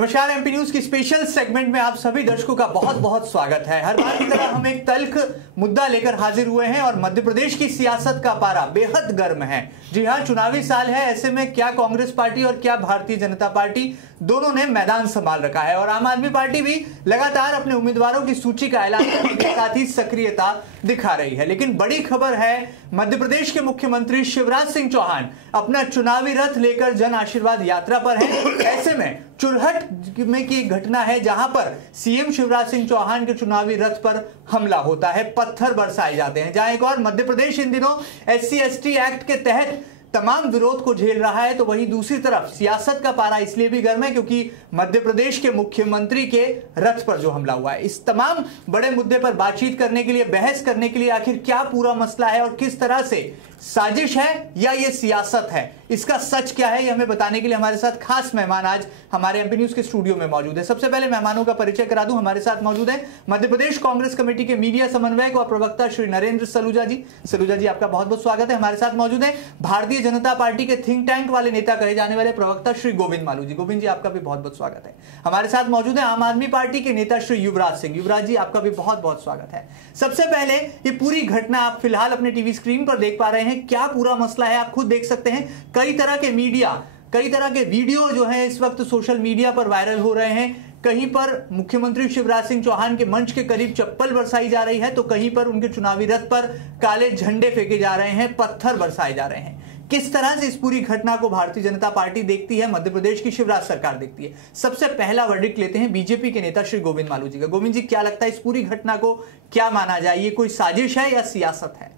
नमस्कार, MP news की special segment में आप सभी दर्शकों का बहुत बहुत स्वागत है। हर बार की तरह हम एक तल्ख मुद्दा लेकर हाजिर हुए हैं और मध्य प्रदेश की सियासत का पारा बेहद गर्म है। जी हां, चुनावी साल है, ऐसे में क्या कांग्रेस पार्टी और क्या भारतीय जनता पार्टी दोनों ने मैदान संभाल रखा है और आम आदमी पार्टी भी लगातार अपने उम्मीदवारों की सूची का ऐलान करने के साथ ही सक्रियता दिखा रही है। लेकिन बड़ी खबर है, मध्य प्रदेश के मुख्यमंत्री शिवराज सिंह चौहान अपना चुनावी रथ लेकर जन आशीर्वाद यात्रा पर हैं। ऐसे में चुरहट में की घटना है जहां पर सीएम शिवराज सिंह चौहान के चुनावी रथ पर हमला होता है, पत्थर बरसाए जाते हैं। जहां एक और मध्य प्रदेश इन दिनों SC/ST एक्ट के तहत तमाम विरोध को झेल रहा है, तो वहीं दूसरी तरफ सियासत का पारा इसलिए भी गर्म है क्योंकि मध्य प्रदेश के मुख्यमंत्री के रथ पर जो हमला हुआ है। इस तमाम बड़े मुद्दे पर बातचीत करने के लिए, बहस करने के लिए आखिर क्या पूरा मसला है और किस तरह से साजिश है या ये सियासत है, इसका सच क्या है, ये हमें बताने के लिए हमारे साथ खास मेहमान आज हमारे एमपी न्यूज के स्टूडियो में मौजूद है। सबसे पहले मेहमानों का परिचय करा दूं। हमारे साथ मौजूद है मध्य प्रदेश कांग्रेस कमेटी के मीडिया समन्वयक और प्रवक्ता श्री नरेंद्र सलूजा जी। सलूजा जी, आपका बहुत बहुत स्वागत है। हमारे साथ मौजूद है भारतीय जनता पार्टी के थिंक टैंक वाले नेता कहे जाने वाले प्रवक्ता श्री गोविंद मालू जी। गोविंद जी, आपका भी बहुत बहुत स्वागत है। हमारे साथ मौजूद है आम आदमी पार्टी के नेता श्री युवराज सिंह। युवराज जी, आपका भी बहुत बहुत स्वागत है। सबसे पहले ये पूरी घटना आप फिलहाल अपने टीवी स्क्रीन पर देख पा रहे हैं, क्या पूरा मसला है आप खुद देख सकते हैं। कई तरह के मीडिया, कई तरह के वीडियो जो है इस वक्त सोशल मीडिया पर वायरल हो रहे हैं। कहीं पर मुख्यमंत्री शिवराज सिंह चौहान के मंच के करीब चप्पल बरसाई जा रही है, तो कहीं पर उनके चुनावी रथ पर काले झंडे फेंके जा रहे हैं, पत्थर बरसाए जा रहे हैं। किस तरह से इस पूरी घटना को भारतीय जनता पार्टी देखती है, मध्य प्रदेश की शिवराज सरकार देखती है? सबसे पहला वर्डिक्ट लेते हैं बीजेपी के नेता श्री गोविंद मालू जी का। गोविंद जी, क्या लगता है इस पूरी घटना को क्या माना जाए, ये कोई साजिश है या सियासत है?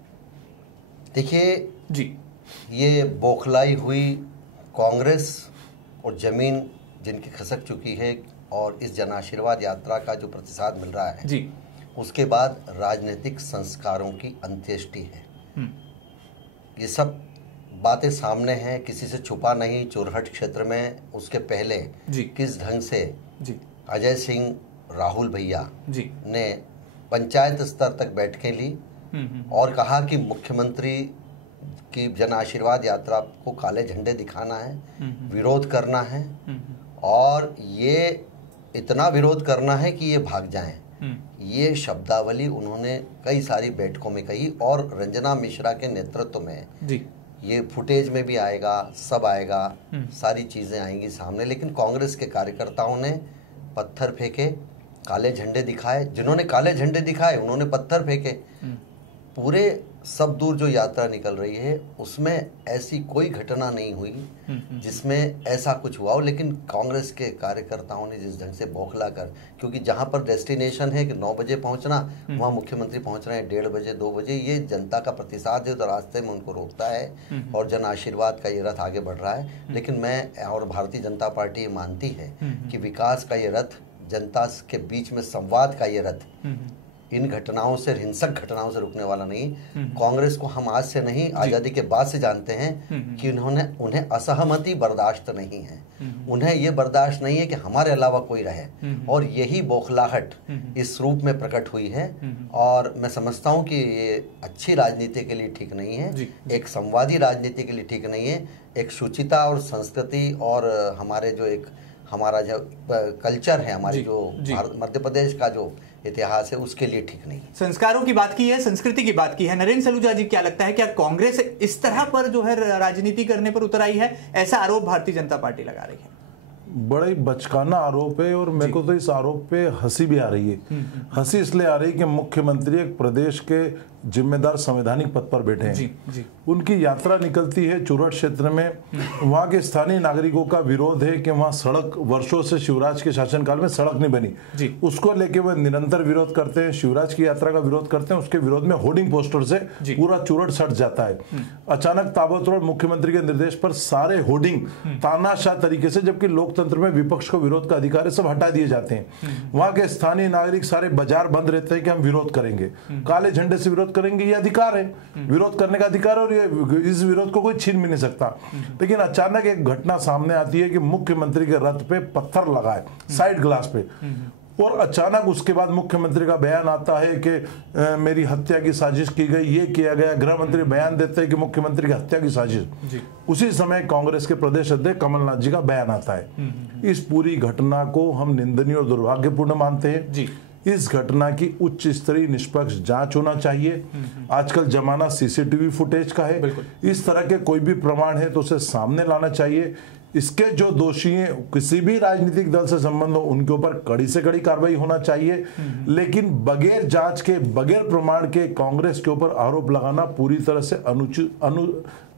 देखिए जी, ये बौखलाई हुई कांग्रेस और जमीन जिनकी खसक चुकी है और इस जन आशीर्वाद यात्रा का जो प्रतिसाद मिल रहा है जी, उसके बाद राजनीतिक संस्कारों की अंत्येष्टि है। ये सब बातें सामने हैं, किसी से छुपा नहीं। चुरहट क्षेत्र में उसके पहले किस ढंग से अजय सिंह राहुल भैया ने पंचायत स्तर तक बैठकें ली और कहा कि मुख्यमंत्री की जन आशीर्वाद यात्रा को काले झंडे दिखाना है, विरोध करना है और ये इतना विरोध करना है कि ये भाग जाएं। ये शब्दावली उन्होंने कई सारी बैठकों में कही और रंजना मिश्रा के नेतृत्व में ये फुटेज में भी आएगा, सब आएगा, सारी चीजें आएंगी सामने। लेकिन कांग्रेस के कार्यकर्ताओं ने पत्थर फेंके, काले झंडे दिखाए। जिन्होंने काले झंडे दिखाए उन्होंने पत्थर फेंके। पूरे सब दूर जो यात्रा निकल रही है उसमें ऐसी कोई घटना नहीं हुई जिसमें ऐसा कुछ हुआ हो, लेकिन कांग्रेस के कार्यकर्ताओं ने जिस ढंग से बौखला कर, क्योंकि जहां पर डेस्टिनेशन है कि 9 बजे पहुंचना, वहां मुख्यमंत्री पहुंच रहे हैं 1:30 बजे 2 बजे, ये जनता का प्रतिसाद है तो रास्ते में उनको रोकता है और जन आशीर्वाद का ये रथ आगे बढ़ रहा है। लेकिन मैं और भारतीय जनता पार्टी मानती है कि विकास का ये रथ, जनता के बीच में संवाद का ये रथ इन घटनाओं से, हिंसक घटनाओं से रुकने वाला नहीं। कांग्रेस को हम आज से नहीं, आजादी के बाद से जानते हैं कि उन्हें असहमति बर्दाश्त नहीं है। उन्हें ये बर्दाश्त नहीं है कि हमारे अलावा कोई रहे और यही बौखलाहट इस रूप में प्रकट हुई है। और मैं समझता हूं कि ये अच्छी राजनीति के लिए ठीक नहीं है, एक संवादी राजनीति के लिए ठीक नहीं है। एक शुचिता और संस्कृति और हमारा जो कल्चर है, हमारी जो मध्य प्रदेश का जो इतिहास है, उसके लिए ठीक नहीं। संस्कारों की बात की है, संस्कृति की बात की है। नरेंद्र सलूजा जी, क्या लगता है, क्या कांग्रेस इस तरह पर जो है राजनीति करने पर उतर आई है? ऐसा आरोप भारतीय जनता पार्टी लगा रही है। बड़ा ही बचकाना आरोप है और मेरे को तो इस आरोप पे हंसी भी आ रही है। हंसी इसलिए आ रही है कि मुख्यमंत्री एक प्रदेश के जिम्मेदार संवैधानिक पद पर बैठे हैं। उनकी यात्रा निकलती है चुरहट क्षेत्र में। वहां के स्थानीय नागरिकों का विरोध है कि वहां सड़क, वर्षों से शिवराज के शासनकाल में सड़क नहीं बनी, उसको लेके वह निरंतर विरोध करते हैं। शिवराज की यात्रा का विरोध करते हैं, उसके विरोध में होर्डिंग पोस्टर से पूरा चुरहट सट जाता है। अचानक ताबड़तोड़ मुख्यमंत्री के निर्देश पर सारे होर्डिंग तानाशाह तरीके से, जबकि लोकतंत्र में विपक्ष को विरोध का अधिकार है, सब हटा दिए जाते हैं। वहां के स्थानीय नागरिक सारे बाजार बंद रहते हैं कि हम विरोध करेंगे, काले झंडे से विरोध करेंगे। ये अधिकार है, विरोध करने का अधिकार है और ये इस विरोध को कोई छीन भी नहीं सकता। लेकिन अचानक एक घटना सामने आती है कि मुख्यमंत्री के रथ पे पत्थर लगा है साइड ग्लास पे। और अचानक उसके बाद मुख्यमंत्री का बयान आता है कि मेरी हत्या की साजिश की गई, ये किया गया। गृह मंत्री बयान देते हैं कि मुख्यमंत्री की हत्या की साजिश। उसी समय कांग्रेस के प्रदेश अध्यक्ष कमलनाथ जी का बयान आता है। इस पूरी घटना को हम निंदनीय और दुर्भाग्यपूर्ण मानते हैं। इस घटना की उच्च स्तरीय निष्पक्ष जांच होना चाहिए। आजकल जमाना सीसीटीवी फुटेज का है, इस तरह के कोई भी प्रमाण है तो उसे सामने लाना चाहिए। इसके जो दोषी हैं, किसी भी राजनीतिक दल से संबंध हो, उनके ऊपर कड़ी से कड़ी कार्रवाई होना चाहिए। लेकिन बगैर जांच के, बगैर प्रमाण के कांग्रेस के ऊपर आरोप लगाना पूरी तरह से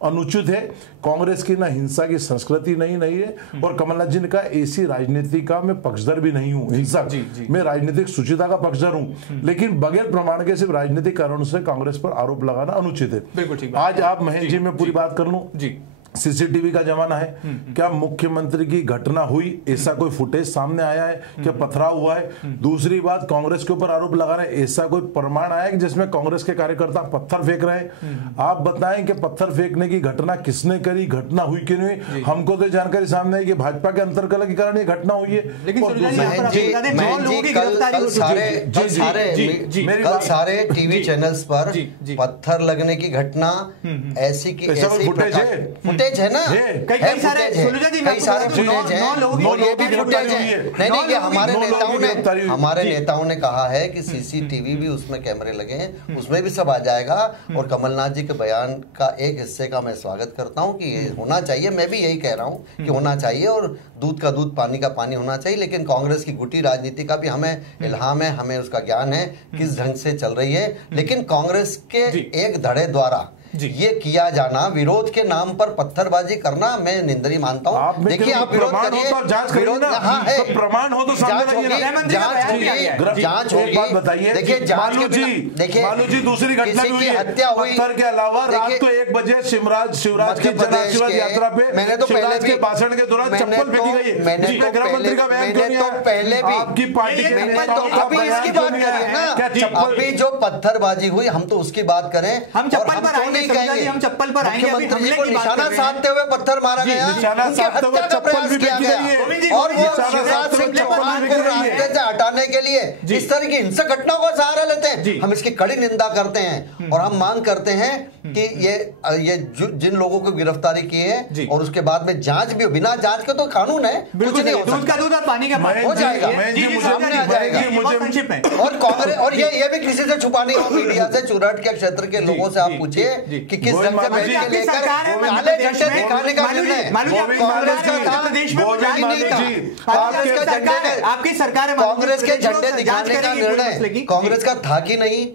अनुचित है। कांग्रेस की ना हिंसा की संस्कृति नहीं है। और कमलनाथ जी ने कहा ऐसी राजनीति का मैं पक्षधर भी नहीं हूं, हिंसा मैं राजनीतिक शुचिता का पक्षधर हूं, लेकिन बगैर प्रमाण के सिर्फ राजनीतिक कारणों से कांग्रेस पर आरोप लगाना अनुचित है। आज आप महेश जी मैं पूरी बात कर लूं, सीसीटीवी का जमाना है। क्या मुख्यमंत्री की घटना हुई ऐसा कोई फुटेज सामने आया है? क्या पथराव हुआ है? दूसरी बात, कांग्रेस के ऊपर आरोप लगा रहे हैं, ऐसा कोई प्रमाण आया है जिसमें कांग्रेस के कार्यकर्ता पत्थर फेंक रहे हैं? आप बताएं कि पत्थर फेंकने की घटना किसने करी, घटना हुई कि नहीं? हमको तो जानकारी सामने है कि भाजपा के अंतर्कलह के कारण ये घटना हुई है। कल सारे टीवी चैनल्स पर पत्थर लगने की घटना ऐसी की ऐसी फुटेज है ना, कई सारे फुटेज है। और ये भी फुटेज है। नहीं, ये हमारे नेताओं ने कहा है कि सीसीटीवी भी उसमें कैमरे लगे हैं, उसमें भी सब आ जाएगा। और कमलनाथ जी के बयान का एक हिस्से का मैं स्वागत करता हूं कि ये होना चाहिए। मैं भी यही कह रहा हूं कि होना चाहिए, और दूध का दूध पानी का पानी होना चाहिए। लेकिन कांग्रेस की गुटी राजनीति का भी हमें इल्हाम है, हमें उसका ज्ञान है किस ढंग से चल रही है। लेकिन कांग्रेस के एक धड़े द्वारा ये किया जाना, विरोध के नाम पर पत्थरबाजी करना, मैं निंदनीय मानता हूं। देखिए, आप विरोध करिए, विरोध है, प्रमाण हो तो जांच होगी। देखिए, मालू जी दूसरी घटना की हत्या हुई, पत्थर के अलावा रात को 1 बजे शिवराज की जनाशीर्वाद यात्रा पे मैंने तो पहले भी भाषण के दौरान चप्पल फेंकी गई। मैंने तो पहले भी आपकी पार्टी के अभी इसकी बात करें ना, अभी जो पत्थरबाजी हुई हम तो उसकी बात करें। हम चप्पल पर आएंगे, हम चप्पल पर आएंगे। अभी हमले की बात निशाना साधते हुए पत्थर मारा गया, निशाना साधते हुए चप्पल भी फेंकी गई है, और वो शिवराज सिंह चौहान को रास्ते से हटाने के लिए इस तरह की हिंसक घटनाओं का सहारा लेते हैं। हम इसकी कड़ी निंदा करते हैं और हम मांग करते हैं कि ये जिन लोगों को गिरफ्तारी की है और उसके बाद में जांच भी, बिना जांच के तो कानून है, कुछ नहीं हो सकता। दूध का दूध और पानी का पानी हो जाएगा, सामने आ जाएगा। और कांग्रेस, और ये भी किसी से छुपा नहीं हो, मीडिया से, चुरट के क्षेत्र के लोगों से आप पूछिए कि किस ढंग से बैठ के लेकर काले झंडे दिखाने का निर्णय कांग्रेस का था। आपकी सरकार है, कांग्रेस के झंडे दिखाने का निर्णय कांग्रेस का था कि नहीं,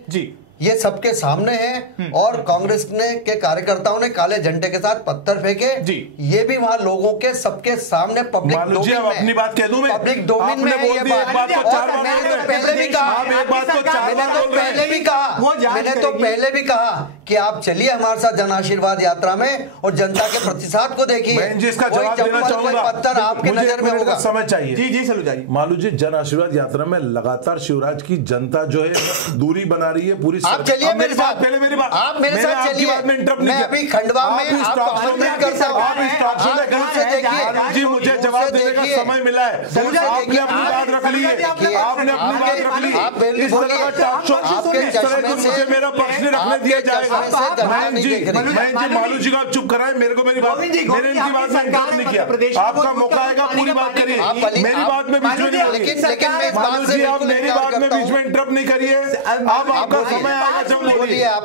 ये सबके सामने है। और कांग्रेस के कार्यकर्ताओं ने काले झंडे के साथ पत्थर फेंके, ये भी वहां लोगों के सबके सामने पब्लिक डोमेन में, अपनी बात कह दूं मैं, पब्लिक डोमेन में ये बात पहले भी कहा, मैंने तो पहले भी कहा कि आप चलिए हमारे साथ जन आशीर्वाद यात्रा में और जनता के प्रतिसाद को देखिए। पत्थर आपकी नजर में होगा, समय चाहिए। जी सलूजा जी। मालू जी, जन आशीर्वाद यात्रा में लगातार शिवराज की जनता जो है दूरी बना रही है पूरी। आप चलिए मेरे साथ, पहले मेरी बात, आप मेरे साथ चलिए। मैं अभी खंडवा में आपको करता हूं। जी, मुझे जवाब देने का समय मिला है, आपने अपनी बात रख ली है, आपने अपनी बात रख ली। इस तरह का टॉक शो, इस तरह को मुझे मेरा पक्ष नहीं रखने दिया जाएगा। मालू जी को आप चुप कराएं, मेरे को मेरी बात, मैंने इनकी बात में इंटरप्ट नहीं किया। आपका मौका आएगा, पूरी बात करिए, मेरी बात में बीच में नहीं आइए। मालू जी, आप मेरी बात में बीच में इंटरप्ट नहीं करिए। अब आपका समय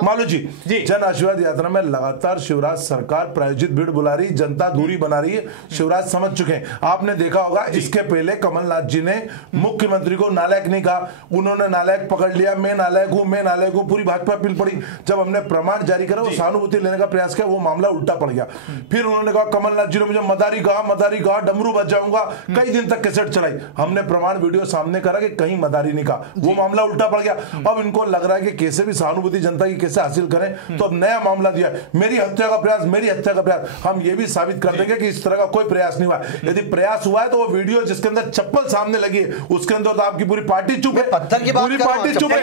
मालू जी, जन आशीर्वाद यात्रा में लगातार शिवराज सरकार प्रायोजित भीड़ बुला रही, जनता दूरी बना रही है, शिवराज समझ चुके हैं। आपने देखा होगा इसके पहले कमलनाथ जी ने मुख्यमंत्री को नालायक नहीं कहा, उन्होंने नालायक पकड़ लिया, मैं नालायक हूं, पूरी भाजपा पील पड़ी। जब हमने प्रमाण जारी करा, वो सहानुभूति लेने का प्रयास किया, वो मामला उल्टा पड़ गया। फिर उन्होंने कहा कमलनाथ जी ने मुझे मदारी कहा, डमरू बजाऊंगा, कई दिन तक कैसेट चलाई। हमने प्रमाण वीडियो सामने करा कि कहीं मदारी नहीं कहा, वो मामला उल्टा पड़ गया। अब इनको लग रहा है कि कैसे भी सहानुभूति जनता की कैसे हासिल करें। तो अब नया मामला दिया, मेरी हत्या का प्रयास, मेरी हत्या का प्रयास। हम ये भी साबित कर देंगे कि इस तरह का कोई प्रयास नहीं हुआ। यदि प्रयास हुआ है तो वो वीडियो जिसके अंदर चप्पल सामने लगी है उसके अंदर तो आपकी पूरी पार्टी चुप है, पत्थर की बात पूरी पार्टी चुप है।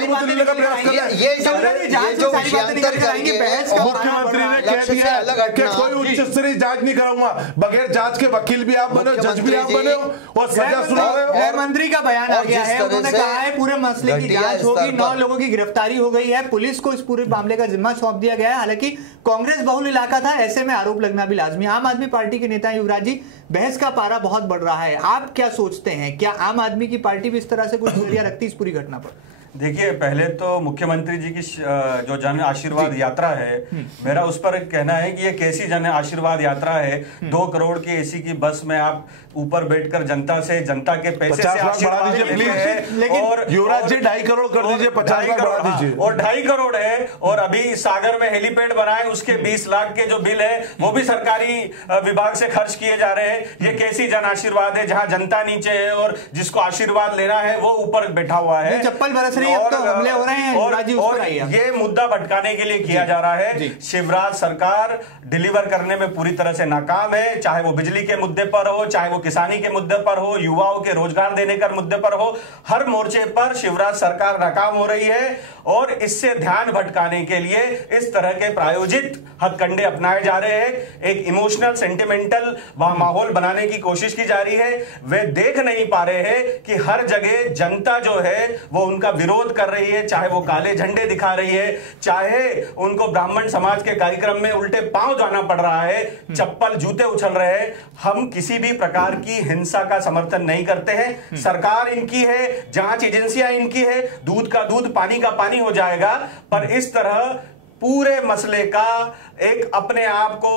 मुख्यमंत्री ने कह दिया कि कोई उच्च स्तरीय जांच नहीं कराऊंगा, बगैर जांच के वकील भी आप बने हो, जज भी आप बने हो और सजा सुना रहे हो। गृह मंत्री का बयान आ गया है, उन्होंने कहा है पूरे मसले की जांच होगी, 9 लोगों की गिरफ्तारी हो गई है, पुलिस को इस पूरे मामले का जिम्मा सौंप दिया गया है। हालांकि कांग्रेस बहुल इलाका था, ऐसे में आरोप लगना भी लाजमी। आम आदमी पार्टी के नेता युवराज जी, बहस का पारा बहुत बढ़ रहा है, आप क्या सोचते हैं, क्या आम आदमी की पार्टी भी इस तरह से कुछ नजरिया रखती इस पूरी घटना पर? देखिए, पहले तो मुख्यमंत्री जी की जो जन आशीर्वाद यात्रा है, मेरा उस पर कहना है कि ये कैसी जन आशीर्वाद यात्रा है। 2 करोड़ की एसी की बस में आप ऊपर बैठकर जनता से, जनता के पैसे से आशीर्वाद लेते हैं। और युवराज जी 2.5 करोड़ कर दीजिए, 50 लाख बढ़ा दीजिए। और 2.5 करोड़ है, और अभी सागर में हेलीपैड बनाए, उसके 20 लाख के जो बिल है वो भी सरकारी विभाग से खर्च किए जा रहे हैं। ये कैसी जन आशीर्वाद है, जहां जनता नीचे है और जिसको आशीर्वाद लेना है वो ऊपर बैठा हुआ है। चप्पल बरस रही है, अब तो हमले हो रहे हैं। और ये मुद्दा भटकाने के लिए किया जा रहा है। शिवराज सरकार डिलीवर करने में पूरी तरह से नाकाम है, चाहे वो बिजली के मुद्दे पर हो, चाहे वो किसानी के मुद्दे पर हो, युवाओं के रोजगार देने का मुद्दे पर हो। हर मोर्चे पर शिवराज सरकार नाकाम हो रही है और इससे ध्यान भटकाने के लिए इस तरह के प्रायोजित हथकंडे अपनाए जा रहे हैं। एक इमोशनल सेंटिमेंटल माहौल बनाने की कोशिश की जा रही है। वे देख नहीं पा रहे हैं कि हर जगह जनता जो है वो उनका विरोध कर रही है, चाहे वो काले झंडे दिखा रही है, चाहे उनको ब्राह्मण समाज के कार्यक्रम में उल्टे पांव जाना पड़ रहा है, चप्पल जूते उछल रहे हैं। हम किसी भी प्रकार की हिंसा का समर्थन नहीं करते हैं। सरकार इनकी है, जांच एजेंसियां इनकी है, दूध का दूध पानी का पानी हो जाएगा। पर इस तरह पूरे मसले का एक अपने आप को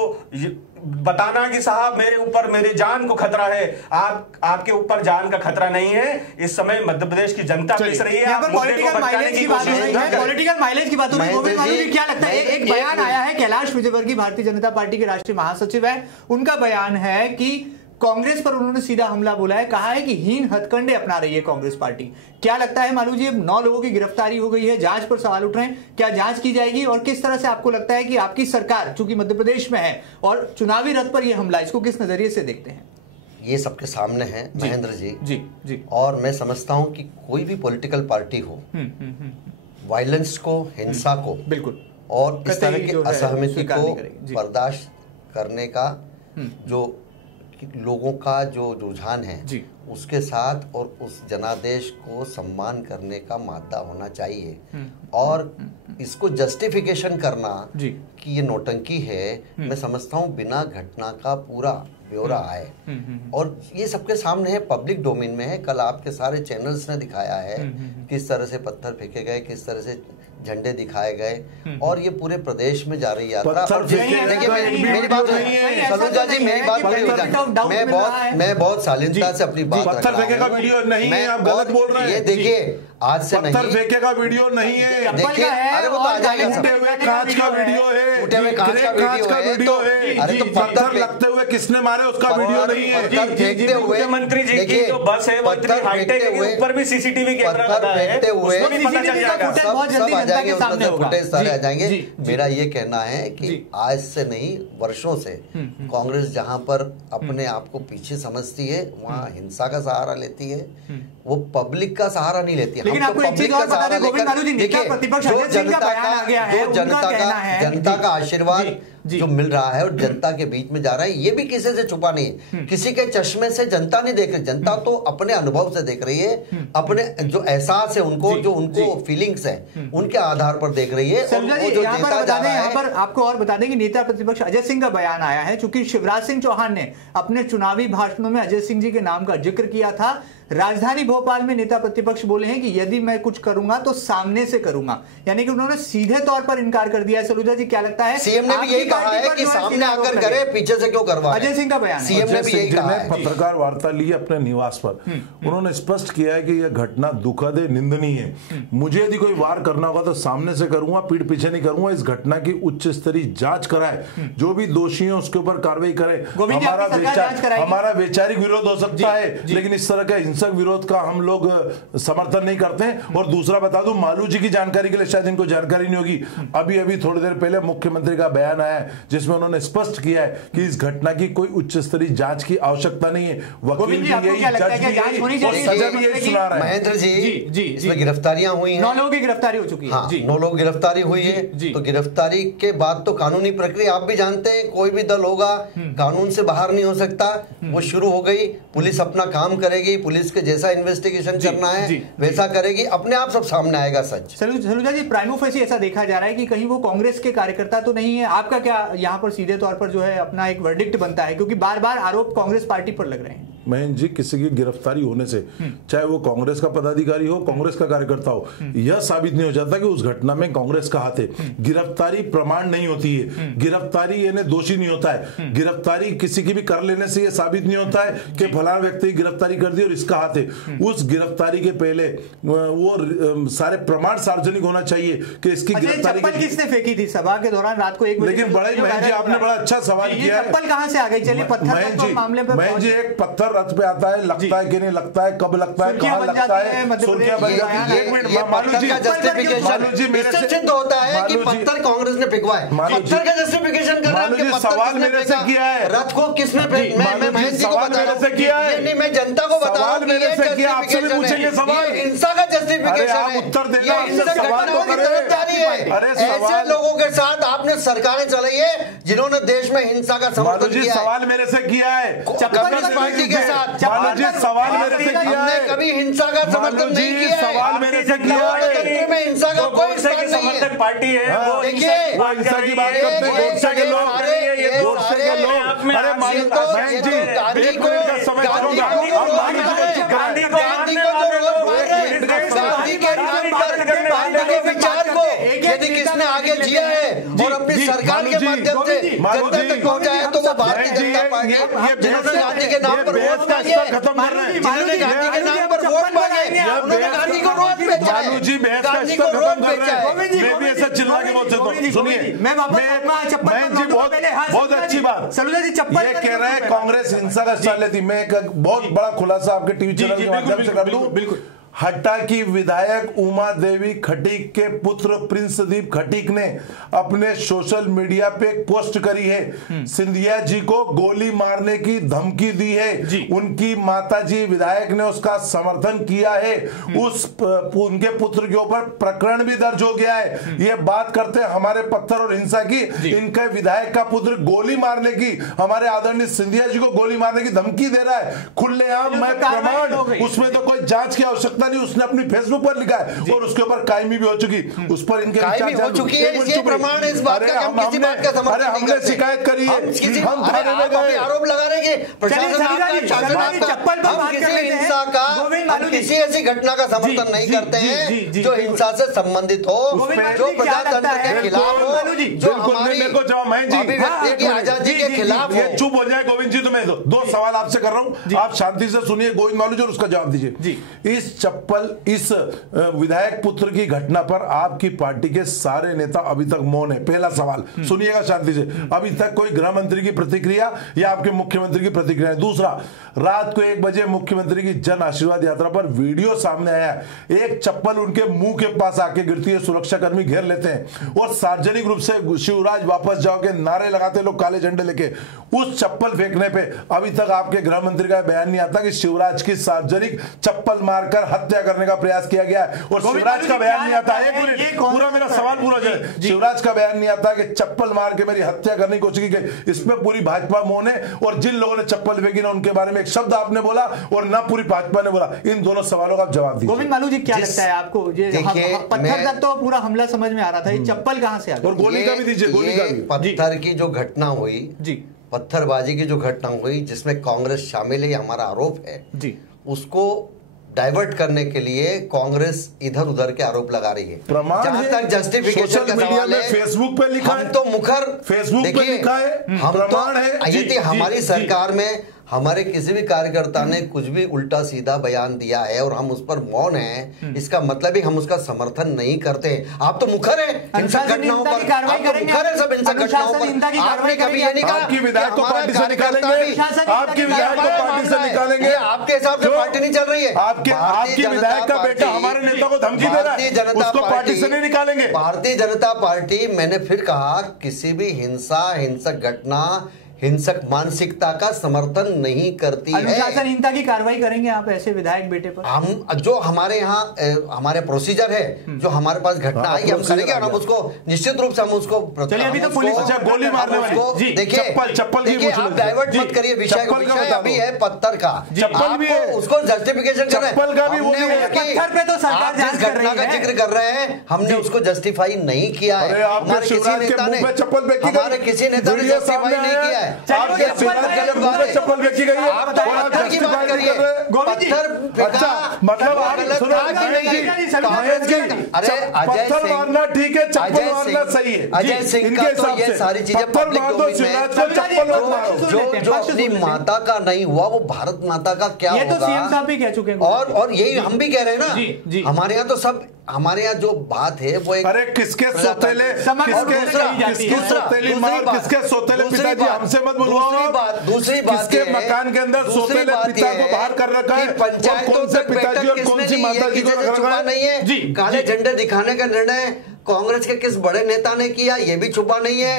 बताना कि साहब मेरे ऊपर, मेरे जान को खतरा है, आपके ऊपर जान का खतरा नहीं है। इस समय मध्य प्रदेश की जनता पिस रही है। पॉलिटिकल माइलेज की बात हो रही है, पॉलिटिकल माइलेज की बात हो रही है। गोविंद मालू जी, क्या लगता है, एक बयान आया है, कैलाश विजयवर्गीय भारतीय जनता पार्टी के राष्ट्रीय महासचिव है, उनका बयान है कि कांग्रेस पर उन्होंने सीधा हमला बोला है, कहा है कि हीन हथकंडे अपना रही है कांग्रेस पार्टी। क्या लगता है मालू जी, अब 9 लोगों की गिरफ्तारी हो गई है, जांच पर सवाल उठ रहे हैं, क्या जांच की जाएगी? और किस तरह से आपको लगता है कि आपकी सरकार चूंकि मध्य प्रदेश में है और चुनावी रथ पर यह हमला, इसको किस नजरिए से देखते हैं? ये सबके सामने है महेंद्र जी। जी। और मैं समझता हूं कि कोई भी पॉलिटिकल पार्टी हो, वायलेंस को, हिंसा को, बिल्कुल, और इस तरह की असहमति को बर्दाश्त करने का जो लोगों का जो रुझान है उसके साथ और उस जनादेश को सम्मान करने का मादा होना चाहिए। और इसको जस्टिफिकेशन करना कि ये नौटंकी है, मैं समझता हूँ बिना घटना का पूरा ब्यौरा है और ये सबके सामने है, पब्लिक डोमेन में है। कल आपके सारे चैनल्स ने दिखाया है किस तरह से पत्थर फेंके गए, किस तरह से झंडे दिखाए गए और ये पूरे प्रदेश में जा रही यात्रा। मेरी बात सलूजा जी, मेरी बात मैं बहुत शालीनता से अपनी बात रख रहा हूं। का वीडियो नहीं है, आप गलत बोल रहे हैं। ये देखिए, आज से नहीं, पत्थर फेंके का वीडियो नहीं है, देखिए, अरे वो तो आ जाएगा, टूटे हुए कांच का वीडियो है, टूटे हुए कांच का वीडियो है। अरे तो पत्थर लगते हुए किसने मारे उसका वीडियो नहीं है। पत्थर फेंकते हुए, मुख्यमंत्री जी की जो बस है वो इतनी हाईटेक है, ऊपर भी सीसीटीवी कैमरा लगा है, उसको भी पता चल जाएगा, सब आ जाएंगे, उसमें फुटेज सारे आ जाएंगे। मेरा ये कहना है कि आज से नहीं, वर्षों से कांग्रेस जहां पर अपने आप को पीछे समझती है वहां हिंसा का सहारा लेती है, वो पब्लिक का सहारा नहीं लेती है। लेकिन आपको एक चीज और बता दें गोविंद मालू जी, प्रतिपक्ष अजय सिंह का बयान आ गया है, जनता का आशीर्वाद जो मिल रहा है और जनता के बीच में जा रहा है, ये भी किसी से छुपा नहीं है। किसी के चश्मे से जनता नहीं देख रही, जनता तो अपने अनुभव से देख रही है, अपने जो एहसास है उनको, जो उनको फीलिंग्स है उनके आधार पर देख रही है। यहाँ पर आपको और बता दें कि नेता प्रतिपक्ष अजय सिंह का बयान आया है, चूंकि शिवराज सिंह चौहान ने अपने चुनावी भाषणों में अजय सिंह जी के नाम का जिक्र किया था। राजधानी भोपाल में नेता प्रतिपक्ष बोले हैं कि यदि मैं कुछ करूंगा तो सामने से करूंगा, यानी कि उन्होंने सीधे तौर पर इनकार कर दिया है। सलूजा जी, क्या लगता है, सीएम ने भी यही कहा है कि सामने आकर करे, पीछे से क्यों करवा? अजय सिंह का बयान, सीएम ने भी यही कहा है। पत्रकार वार्ता ली अपने निवास पर, उन्होंने स्पष्ट किया है कि यह घटना दुखद है, निंदनीय है। मुझे यदि कोई वार करना होगा तो सामने से करूंगा, पीठ पीछे नहीं करूंगा। इस घटना की उच्च स्तरीय जांच कराए, जो भी दोषी है उसके ऊपर कार्रवाई करे। हमारा वैचारिक विरोध हो सकता है, लेकिन इस तरह का हिंसक हिंसक विरोध का हम लोग समर्थन नहीं करते हैं। और दूसरा बता दूं, मालू जी की जानकारी के लिए शायद इनको जानकारी नहीं होगी, अभी अभी थोड़ी देर पहले मुख्यमंत्री का बयान आया है जिसमें उन्होंने स्पष्ट किया है कि इस घटना की कोई उच्च स्तरीय जांच की आवश्यकता नहीं है। वकील भी यही, जज भी यही और सजा भी यही सुना रहा है। महेंद्र जी, इसमें गिरफ्तारियां हुई हैं, 9 लोगों की गिरफ्तारी हो चुकी है। हाँ, 9 लोग गिरफ्तारी हुई है। तो गिरफ्तारी के बाद तो कानूनी प्रक्रिया आप भी जानते हैं, कोई भी दल होगा कानून से बाहर नहीं हो सकता। वो शुरू हो गई, पुलिस अपना काम करेगी, पुलिस के जैसा इन्वेस्टिगेशन करना है वैसा करेगी, अपने आप सब सामने आएगा सच। सलूजा जी, प्राइमो फेसी ऐसा देखा जा रहा है कि कहीं वो कांग्रेस के कार्यकर्ता तो नहीं है, आपका क्या यहाँ पर सीधे तौर पर जो है अपना एक वर्डिक्ट बनता है, क्योंकि बार बार आरोप कांग्रेस पार्टी पर लग रहे हैं? महेंद्र जी, किसी की गिरफ्तारी होने से चाहे वो कांग्रेस का पदाधिकारी हो, कांग्रेस का कार्यकर्ता हो, यह साबित नहीं हो जाता कि उस घटना में कांग्रेस का हाथ है। गिरफ्तारी प्रमाण नहीं होती है, गिरफ्तारी यानी दोषी नहीं होता है। गिरफ्तारी किसी की भी कर लेने से यह साबित नहीं होता है कि फलाना व्यक्ति की गिरफ्तारी कर दी और इसका हाथ है। उस गिरफ्तारी के पहले वो सारे प्रमाण सार्वजनिक होना चाहिए कि इसकी गिरफ्तारी किसने फेंकी थी सभा के दौरान रात को 1 बजे? लेकिन बड़ा महेंद्र जी, आपने बड़ा अच्छा सवाल किया है। चप्पल कहां से आ गई? चलिए पत्थर मामले पे महेंद्र जी, एक पत्थर रथ पे आता है, लगता है कि नहीं लगता है, कब लगता है, कहां लगता है, सुर्खियां बन जाती है। एक मिनट, मालू जी, मालू जी, मेरे से सिद्ध होता है कि पत्थर कांग्रेस ने फेंकवा है। पत्थर का जस्टिफिकेशन कर रहा है। सवाल मेरे से किया है, रथ को किसने सवाल मेरे से किया है? नहीं, मैं जनता को बता रहा हूं, मेरे से किया, आपसे भी पूछेंगे सवाल। हिंसा का जस्टिफिकेशन है, उत्तर देना, सवाल तो करें। ऐसे लोगों के साथ आपने सरकारें चलाई है जिन्होंने देश में हिंसा का समर्थन किया है। सवाल मेरे से किया है कांग्रेस पार्टी के साथ। सवाल मेरे से किया है, कभी हिंसा का समर्थन नहीं किया है। सवाल मेरे से किया है, में हिंसा का कोई समर्थक पार्टी है। देखिए, हिंसा की बात करते हैं, गोडसे के लोग, गोडसे के लोग। अरे मालूम बहन जी, एक मिनट का समय छोड़ूंगा, हम गांधी के विचार को यदि किसने आगे जिया है और अपनी सरकार के माध्यम से जनता तक पहुंचा है तो वो भारतीय जनता पार्टी, जिन्होंने गांधी के नाम पर वोट मांगे, जिन्होंने गांधी के नाम पर वोट मांगे, उन्होंने गांधी को रोज बेचा है। गांधी को रोज बेचा है। मैं भी ऐसा चिल्ला के बोल सकता हूँ। सुनिए, मैं जी बहुत अच्छी बात, ये कह रहे हैं कांग्रेस हिंसा का चाल लेती। मैं एक बहुत बड़ा खुलासा आपके टीवी चैनल के माध्यम से कर दूं। बिल्कुल, हट्टा की विधायक उमा देवी खटीक के पुत्र प्रिंसदीप खटीक ने अपने सोशल मीडिया पे एक पोस्ट करी है, सिंधिया जी को गोली मारने की धमकी दी है। उनकी माताजी विधायक ने उसका समर्थन किया है, उनके पुत्र के ऊपर प्रकरण भी दर्ज हो गया है। ये बात करते हैं हमारे पत्थर और हिंसा की, इनके विधायक का पुत्र गोली मारने की, हमारे आदरणीय सिंधिया जी को गोली मारने की धमकी दे रहा है खुलेआम। मैं प्रमाण, उसमें तो कोई जांच की आवश्यकता नहीं, उसने अपनी फेसबुक पर लिखा है और उसके ऊपर कायमी भी हो चुकी, उस पर इनके हो चुकी है। इसके प्रमाण इस बात का हम किसी बात का समर्थन नहीं करते। शिकायत करी है, हम थाने में गए, आरोप लगा रहे हैं प्रशासन किसी ऐसी घटना का समर्थन नहीं करते हैं जो हिंसा से संबंधित हो, जो प्रजातंत्र के खिलाफ हो, जो हमारी अभिव्यक्ति की आजादी के खिलाफ हो। चुप हो जाए गोविंद जी, तो मैं 2 सवाल आपसे कर रहा हूं, आप शांति से सुनिए गोविंद मालू जी और उसका जवाब दीजिए। इस विधायक पुत्र की घटना पर आपकी पार्टी के सारे नेता अभी तक मौन है। पहला सवाल सुनिएगा शांति से, अभी तक कोई गृह मंत्री की प्रतिक्रिया या आपके मुख्यमंत्री की प्रतिक्रिया है। दूसरा, रात को 1 बजे मुख्यमंत्री की जन आशीर्वाद यात्रा पर वीडियो सामने आया, एक चप्पल उनके मुंह के पास आके गिरती है, सुरक्षाकर्मी घेर लेते हैं और सार्वजनिक रूप से शिवराज वापस जाओ के नारे लगाते लोग काले झंडे लेके। उस चप्पल फेंकने पे अभी तक आपके गृह मंत्री का बयान नहीं आता कि शिवराज की सार्वजनिक चप्पल मारकर हत्या करने का प्रयास किया गया है, और शिवराज का बयान नहीं आता। एक मिनट, पूरा मेरा सवाल पूरा जाए। शिवराज का बयान नहीं आता कि चप्पल मार के मेरी हत्या करने की कोशिश की गई। इसमें पूरी भाजपा मौन है, और जिन लोगों ने चप्पल फेंकी ना उनके बारे में एक शब्द आपने बोला और ना पूरी भाजपा ने बोला। इन दोनों सवालों का जवाब दीजिए। गोविंद मालू जी, क्या लगता है आपको? पत्थर तक तो पूरा हमला समझ में आ रहा था, ये चप्पल कहां से आ गई? और गोली का भी दीजिए, गोली का भी। पत्थर की जो घटना हुई जी, पत्थरबाजी की जो घटना हुई जिसमें कांग्रेस शामिल है, ये हमारा आरोप है जी, उसको डाइवर्ट करने के लिए कांग्रेस इधर उधर के आरोप लगा रही है। जहां तक जस्टिफिकेशन का सवाल है, फेसबुक पे लिखा हम तो मुखर फेसबुक पे लिखा है, हम प्रमाण है। यदि हमारी सरकार में हमारे किसी भी कार्यकर्ता ने कुछ भी उल्टा सीधा बयान दिया है और हम उस पर मौन हैं, इसका मतलब ही हम उसका समर्थन नहीं करते। आप तो मुखर हैं हिंसक घटनाओं पर, आप तो मुखर हैं सब हिंसक घटनाओं पर। आपने कभी ये नहीं कहा आपकी विधायक को पार्टी से निकालेंगे, आपकी विधायक को पार्टी से निकालेंगे। आपके हिसाब से पार्टी नहीं चल रही है। आपकी विधायक का बेटा हमारे नेता को धमकी दे रहा है, उसको पार्टी से नहीं निकालेंगे। भारतीय जनता पार्टी, मैंने फिर कहा, किसी भी हिंसा, हिंसक घटना, हिंसक मानसिकता का समर्थन नहीं करती है। अनुशासनहीनता की कार्रवाई करेंगे आप ऐसे विधायक बेटे पर? हम जो हमारे यहाँ हमारे प्रोसीजर है, जो हमारे पास घटना आई हम करेंगे और हम उसको निश्चित रूप से हम उसको अभी तो पुलिस गोली मारने वाली, देखिए चप्पल आप डाइवर्ट मत करिए विषय का। विषय अभी है पत्थर का, चप्पल भी है, उसको जस्टिफिकेशन कर रहे हैं। चप्पल का भी पत्थर पे तो सरकार जिस घटना का जिक्र कर रहे हैं हमने उसको जस्टिफाई नहीं किया है। हमारे किसी नेता ने जस्टिफाई नहीं किया है। चप्पल फेंकी गई है, पत्थर की बात करिए, अच्छा मतलब पत्थर मारना ठीक है, चप्पल मारना सही है। अजय सिंह का तो ये सारी चीजें पब्लिक डोमेन में, जो अपनी माता का नहीं हुआ वो भारत माता का क्या होगा? ये तो सीएम साहब भी कह चुके हैं और यही हम भी कह रहे हैं ना। हमारे यहाँ तो सब, हमारे यहाँ जो बात है वो एक, अरे किसके सोतेले, किसके सोतेली माँ, किसके सोतेले पिताजी, हमसे मत बुलवाओ। दूसरी बात किसके मकान के अंदर सोतेले पिता को बाहर कर रखा है, पंचायतों से पिताजी और कौन सी माताजी को रख रखा है? नहीं है। काले झंडे दिखाने का निर्णय कांग्रेस के किस बड़े नेता ने किया ये भी छुपा नहीं है।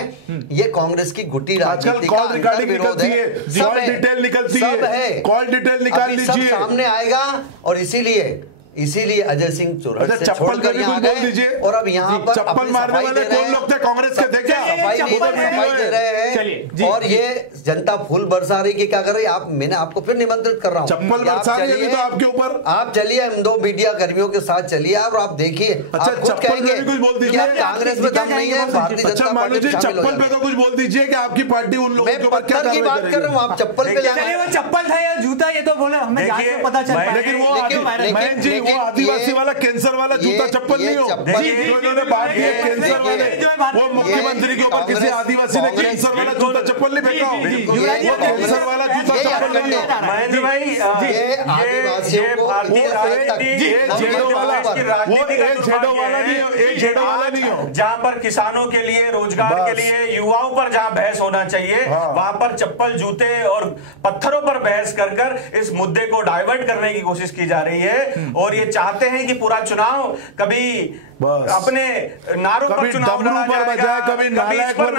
ये कांग्रेस की गुटी राजनीति का विरोध है। कॉल डिटेल निकलती है, कॉल डिटेल निकाल लीजिए, सामने आएगा। और इसीलिए अजय सिंह चप्पल का भी कुछ बोल दीजिए। और अब यहाँ पर चप्पल मारने वाले कौन लोग थे कांग्रेस के? देखिए सफाई दे रहे हैं और ये जनता फूल बरसा रही कि क्या कर रही है। आप, मैंने आपको फिर निमंत्रित कर रहा हूँ, चप्पल बरसा रही है तो आपके ऊपर। आप चलिए, हम 2 मीडिया कर्मियों के साथ चलिए और आप देखिए। अच्छा चप्पल पे भी कुछ बोल दीजिए, कांग्रेस में दम नहीं है, भारतीय जनता पार्टी चप्पल पे तो कुछ बोल दीजिए कि आपकी पार्टी उन लोगों के ऊपर क्या की बात कर रहा हूँ। आप चप्पल पे, वो चप्पल था या जूता ये तो बोले हमें जांच में पता चल पाया। लेकिन वो आदिवासी वाला कैंसर वाला जूता चप्पल नहीं हो। उन्होंने बात की कैंसर वाले, वो मुख्यमंत्री के ऊपर किसी आदिवासी ने कैंसर वाला जूता चप्पल नहीं फेंका हो, वो कैंसर वाला जूता चप्पल नहीं हो। महेंद्र भाई, ये आदिवासियों को जहाँ पर किसानों के लिए, रोजगार के लिए, युवाओं पर जहाँ बहस होना चाहिए वहां पर चप्पल, जूते और पत्थरों पर बहस कर कर इस मुद्दे को डाइवर्ट करने की कोशिश की जा रही है। और ये चाहते हैं कि पूरा चुनाव कभी अपने नारों पर चुनाव लड़ा जाएगा, कभी नालायक पर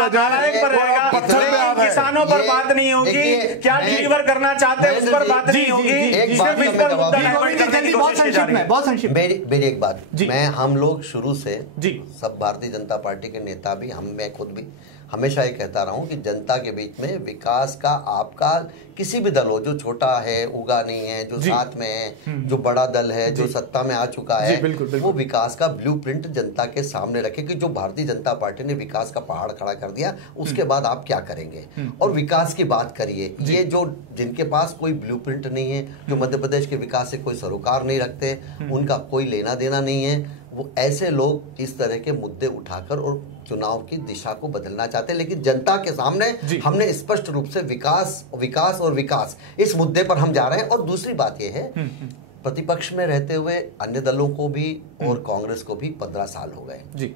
रहेगा, किसानों पर बात नहीं होगी, क्या डिलीवर करना चाहते हैं उस पर बात नहीं होगी। मेरी एक बात, हम लोग शुरू से सब भारतीय जनता पार्टी के नेता भी, मैं खुद भी हमेशा ये कहता रहा हूं कि जनता के बीच में विकास का, आपका किसी भी दल हो, जो छोटा है, उगा नहीं है, जो साथ में है, जो बड़ा दल है, जो सत्ता में आ चुका है, वो विकास का ब्लूप्रिंट जनता के सामने रखे कि जो भारतीय जनता पार्टी ने विकास का पहाड़ खड़ा कर दिया उसके बाद आप क्या करेंगे और विकास की बात करिए। ये जो जिनके पास कोई ब्लूप्रिंट नहीं है, जो मध्य प्रदेश के विकास से कोई सरोकार नहीं रखते, उनका कोई लेना देना नहीं है, वो ऐसे लोग इस तरह के मुद्दे उठाकर और चुनाव की दिशा को बदलना चाहते हैं। लेकिन जनता के सामने हमने स्पष्ट रूप से विकास इस मुद्दे पर हम जा रहे हैं। और दूसरी बात यह है, प्रतिपक्ष में रहते हुए अन्य दलों को भी और कांग्रेस को भी 15 साल हो गए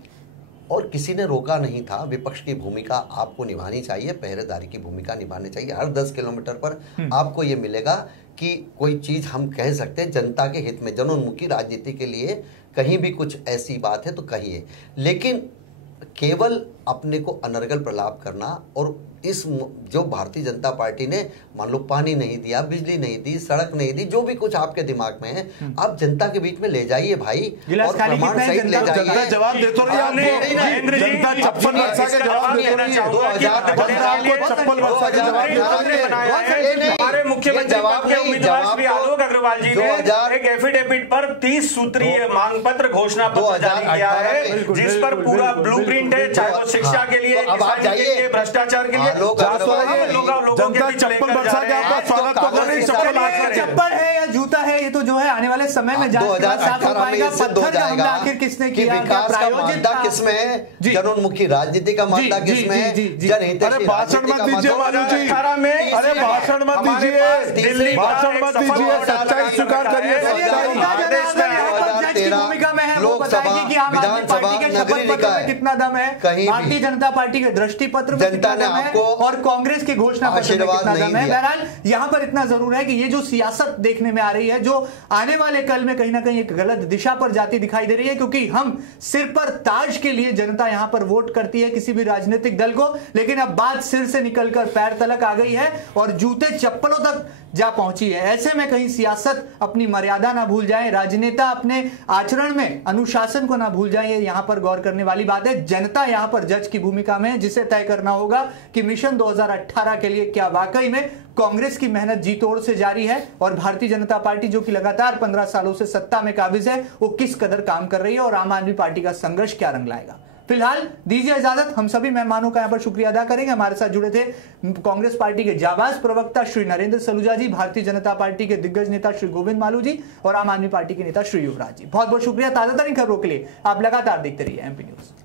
और किसी ने रोका नहीं था। विपक्ष की भूमिका आपको निभानी चाहिए, पहरेदारी की भूमिका निभानी चाहिए। हर 10 किलोमीटर पर आपको ये मिलेगा कि कोई चीज हम कह सकते हैं जनता के हित में, जनोन्मुखी राजनीति के लिए कहीं भी कुछ ऐसी बात है तो कहिए। लेकिन केवल अपने को अनर्गल प्रलाप करना और इस जो भारतीय जनता पार्टी ने मान लो पानी नहीं दिया, बिजली नहीं दी, सड़क नहीं दी, जो भी कुछ आपके दिमाग में है आप जनता के बीच में ले जाइए भाई, और प्रमाण सहित ले जाइए। जवाब दे तो रही है जनता, चप्पल बरसा के जवाब दे तो रही है। 2000 हमारे मुख्यमंत्री पद के उम्मीदवार श्री आलोक अग्रवाल जी ने एक एफिडेविट पर 30 सूत्रीय मांग पत्र घोषणा पत्र जारी किया है, जिस पर पूरा ब्लूप्रिंट है, चाहे वो शिक्षा के लिए, किसानी के लिए, भ्रष्टाचार के लिए। चप्पल है या जूता है, ये तो जो है आने वाले समय में जांच साफ हो पाएगा। पत्थर का हमला आखिर किसने किया, प्रायोजित किसमें है, जनोन्मुखी राजनीति का मामला किसमें है, जनहित। अरे भाषण मत दीजिए मानू जी, अरे भाषण मत दीजिए, भाषण मत दीजिए, सच्चाई स्वीकार करिए। भूमिका में है, वो बताएगी कि आम आदमी पार्टी के शपथ पत्र में कितना दम है, भारतीय जनता पार्टी के दृष्टि पत्र में कितना दम है, और कांग्रेस के घोषणा पत्र में कितना दम है। बहरहाल यहाँ पर इतना जरूर है कि ये जो सियासत देखने में आ रही है, जो आने वाले कल में कहीं ना कहीं एक गलत दिशा पर जाती दिखाई दे रही है, क्योंकि हम सिर पर ताज के लिए जनता यहां पर वोट करती है किसी भी राजनीतिक दल को, लेकिन अब बात सिर से निकलकर पैर तलक आ गई है और जूते चप्पलों तक जा पहुंची है। ऐसे में कहीं सियासत अपनी मर्यादा ना भूल जाए, राजनेता अपने आचरण में अनुशासन को ना भूल जाए, यहां पर गौर करने वाली बात है। जनता यहां पर जज की भूमिका में है, जिसे तय करना होगा कि मिशन 2018 के लिए क्या वाकई में कांग्रेस की मेहनत जी तोड़ से जारी है और भारतीय जनता पार्टी जो कि लगातार 15 सालों से सत्ता में काबिज है, वो किस कदर काम कर रही है और आम आदमी पार्टी का संघर्ष क्या रंग लाएगा। फिलहाल दीजिए इजाजत, हम सभी मेहमानों का यहां पर शुक्रिया अदा करेंगे। हमारे साथ जुड़े थे कांग्रेस पार्टी के जाबाज प्रवक्ता श्री नरेंद्र सलूजा जी, भारतीय जनता पार्टी के दिग्गज नेता श्री गोविंद मालू जी और आम आदमी पार्टी के नेता श्री युवराज जी। बहुत बहुत शुक्रिया। ताजा तरीन खबरों के लिए आप लगातार देखते रहिए एमपी न्यूज।